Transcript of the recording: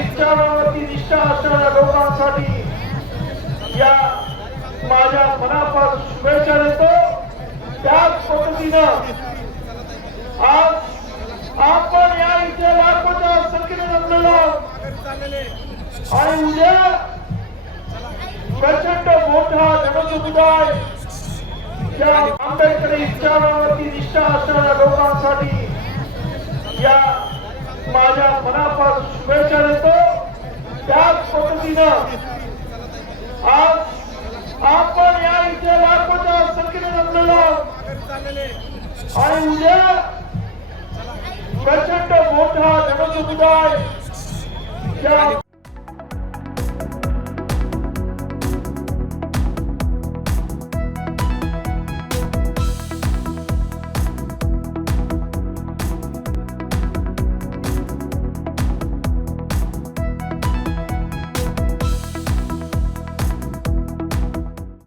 विचारावरती निष्ठा असणाऱ्या लोकांसाठी या माझ्या मनापासून शुभेच्छा देतो। त्याच पद्धतीनं आज आपण या इथे लाखोच्या संख्येने जमलेलो आणि उद्या प्रचंड मोठा जनसमुदाय या आंबेडकरी विचारावरती निष्ठा असणाऱ्या लोकांसाठी या माझ्या मनापासून शुभेच्छा देतो। त्याच पद्धतीनं आज आपण या इथे लाखोच्या संख्येने जमलेलो आणि उद्या प्रचंड मोठा जनसमुदाय